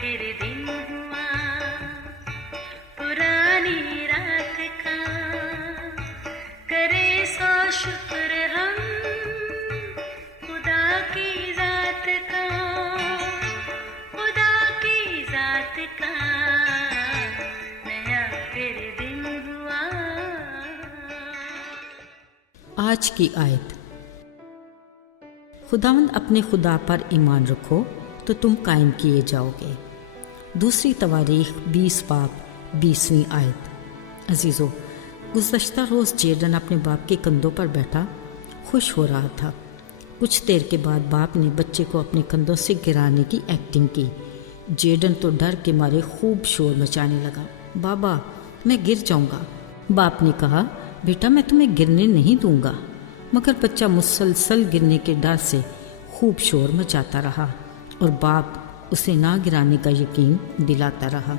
फिर दिन हुआ पुरानी रात का, करे सो शुक्र हम खुदा की जात का, खुदा की जात का, नया फिर दिन हुआ। आज की आयत। खुदावंद अपने खुदा पर ईमान रखो तो तुम कायम किए जाओगे। दूसरी तवारीख 20 बाब 20वीं आयत। अजीज़ो, गुज़श्ता रोज़ जेडन अपने बाप के कंधों पर बैठा खुश हो रहा था। कुछ देर के बाद बाप ने बच्चे को अपने कंधों से गिराने की एक्टिंग की। जेडन तो डर के मारे खूब शोर मचाने लगा। बाबा, मैं गिर जाऊंगा। बाप ने कहा, बेटा मैं तुम्हें गिरने नहीं दूंगा। मगर बच्चा मुसलसल गिरने के डर से खूब शोर मचाता रहा और बाप उसे ना गिराने का यकीन दिलाता रहा।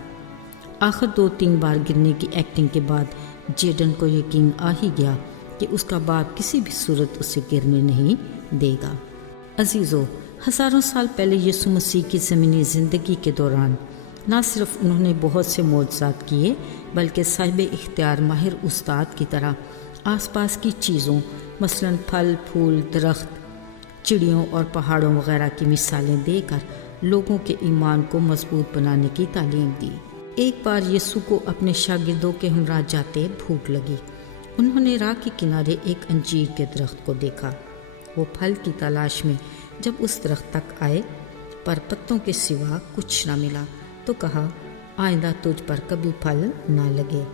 आखिर 2-3 बार गिरने की एक्टिंग के बाद जेडन को यकीन आ ही गया कि उसका बाप किसी भी सूरत उसे गिरने नहीं देगा। अजीज़ों, हज़ारों साल पहले यीशु मसीह की ज़मीनी ज़िंदगी के दौरान ना सिर्फ उन्होंने बहुत से मौजज़ात किए, बल्कि साहिब इख्तियार माहिर उस्ताद की तरह आसपास की चीज़ों मसलन फल, फूल, दरख्त, चिड़ियों और पहाड़ों वगैरह की मिसालें देकर लोगों के ईमान को मजबूत बनाने की तालीम दी। एक बार यीशु को अपने शागिर्दों के हमरा जाते भूख लगी। उन्होंने राह के किनारे एक अंजीर के दरख्त को देखा। वो फल की तलाश में जब उस दरख्त तक आए पर पत्तों के सिवा कुछ न मिला तो कहा, आइंदा तुझ पर कभी फल ना लगे।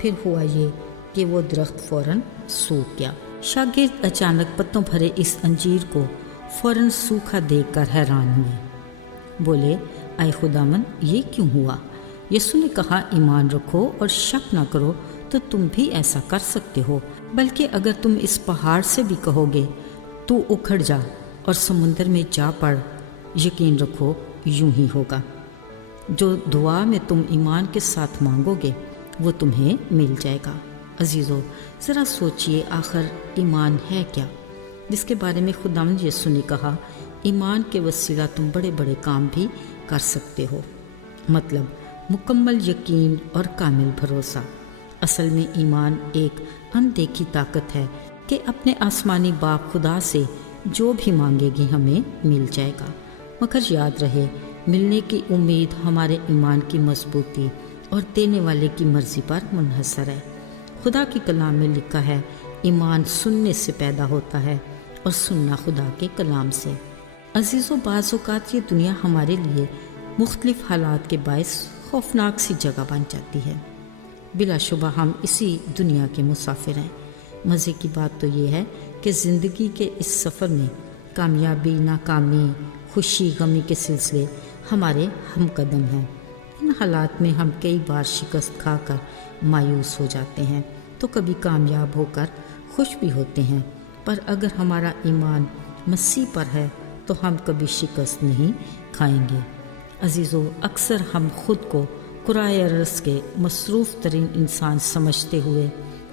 फिर हुआ ये कि वो दरख्त फौरन सूख गया। शागिर्द अचानक पत्तों भरे इस अंजीर को फौरन सूखा देखकर हैरान हुए। बोले, आए खुदावन, ये क्यों हुआ? यीशु ने कहा, ईमान रखो और शक ना करो तो तुम भी ऐसा कर सकते हो। बल्कि अगर तुम इस पहाड़ से भी कहोगे तू उखड़ जा और समुंदर में जा पड़, यकीन रखो यूं ही होगा। जो दुआ में तुम ईमान के साथ मांगोगे वो तुम्हें मिल जाएगा। अजीज़ों, ज़रा सोचिए, आखिर ईमान है क्या, जिसके बारे में खुदावंद यीशु ने कहा, ईमान के वसीला तुम बड़े बड़े काम भी कर सकते हो। मतलब मुकम्मल यकीन और कामिल भरोसा। असल में ईमान एक अनदेखी ताकत है कि अपने आसमानी बाप खुदा से जो भी मांगेगी हमें मिल जाएगा। मगर याद रहे, मिलने की उम्मीद हमारे ईमान की मजबूती और देने वाले की मर्जी पर मुनहसर है। खुदा की कलाम में लिखा है, ईमान सुनने से पैदा होता है और सुनना खुदा के कलाम से। अजीज़ों, बाज़ औक़ात ये दुनिया हमारे लिए मुख्तलिफ हालात के बायस खौफनाक सी जगह बन जाती है। बिलाशुबा हम इसी दुनिया के मुसाफिर हैं। मज़े की बात तो ये है कि ज़िंदगी के इस सफ़र में कामयाबी, नाकामी, खुशी, गमी के सिलसिले हमारे हम कदम हैं। इन हालात में हम कई बार शिकस्त खाकर मायूस हो जाते हैं तो कभी कामयाब होकर खुश भी होते हैं। पर अगर हमारा ईमान मसीह पर है तो हम कभी शिकस्त नहीं खाएंगे। अजीज़ों, अक्सर हम खुद को कुराए अर्ज़ के मसरूफ़ तरीन इंसान समझते हुए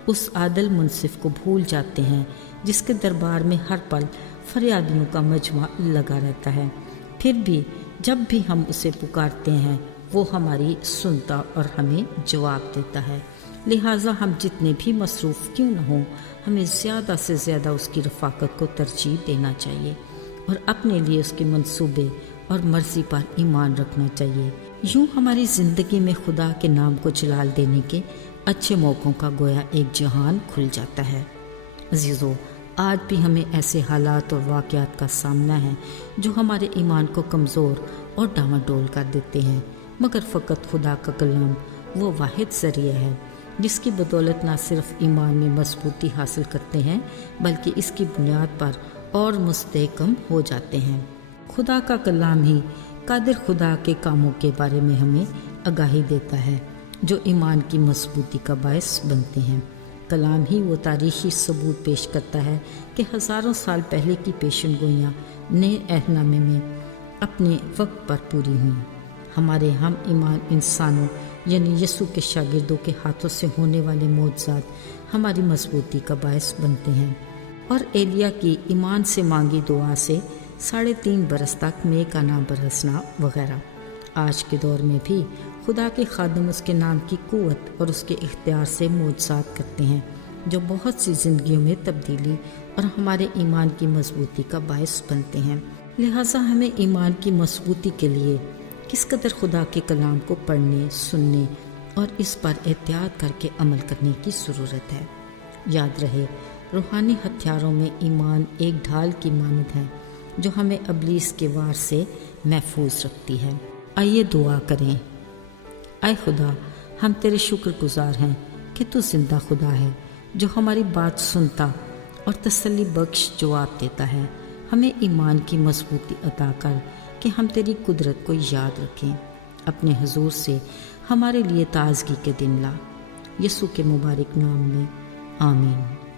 उस आदल मुनसिफ को भूल जाते हैं जिसके दरबार में हर पल फरियादियों का मजमा लगा रहता है। फिर भी जब भी हम उसे पुकारते हैं वो हमारी सुनता और हमें जवाब देता है। लिहाजा हम जितने भी मसरूफ़ क्यों न हों, हमें ज़्यादा से ज़्यादा उसकी रफ़ाकत को तरजीह देना चाहिए और अपने लिए उसके मंसूबे और मर्ज़ी पर ईमान रखना चाहिए। यूँ हमारी ज़िंदगी में खुदा के नाम को जलाल देने के अच्छे मौक़ों का गोया एक जहान खुल जाता है। अज़ीज़ों, आज भी हमें ऐसे हालात और वाक़यात का सामना है जो हमारे ईमान को कमज़ोर और डामाडोल कर देते हैं। मगर फ़कत खुदा का कलाम वो वाहिद ज़रिया है जिसकी बदौलत न सिर्फ ईमान में मजबूती हासिल करते हैं बल्कि इसकी बुनियाद पर और मुस्तहकम हो जाते हैं। खुदा का कलाम ही कादिर खुदा के कामों के बारे में हमें आगाही देता है जो ईमान की मजबूती का बायस बनते हैं। कलाम ही वो तारीख़ी सबूत पेश करता है कि हज़ारों साल पहले की पेशन गोइयाँ नए अहदनामे में अपने वक्त पर पूरी हुई। हमारे हम ईमान इंसानों यानी यीशु के शागिर्दों के हाथों से होने वाले मौजज़ात हमारी मजबूती का बायस बनते हैं। और एलिया की ईमान से मांगी दुआ से 3.5 बरस तक मेघ का ना बरसना वगैरह। آج کے دور میں بھی خدا کے خادم اس کے نام کی قوت اور اس کے اختیار سے معجزات کرتے ہیں جو بہت سی زندگیوں میں تبدیلی اور ہمارے ایمان کی مضبوطی کا باعث بنتے ہیں۔ لہٰذا ہمیں ایمان کی مضبوطی کے لیے کس قدر خدا کے کلام کو پڑھنے، سننے اور اس پر احتیاط کر کے عمل کرنے کی ضرورت ہے۔ یاد رہے، روحانی ہتھیاروں میں ایمان ایک ڈھال کی مانند ہے جو ہمیں ابلیس کے وار سے محفوظ رکھتی ہے۔ آئیے دعا کریں۔ اے خدا، ہم تیرے شکر گزار ہیں کہ تو زندہ خدا ہے جو ہماری بات سنتا اور تسلی بخش جواب دیتا ہے۔ ہمیں ایمان کی مضبوطی عطا کر کہ ہم تیری قدرت کو یاد رکھیں۔ اپنے حضور سے ہمارے لیے تازگی کے دن لا۔ یسوع کے مبارک نام میں آمین۔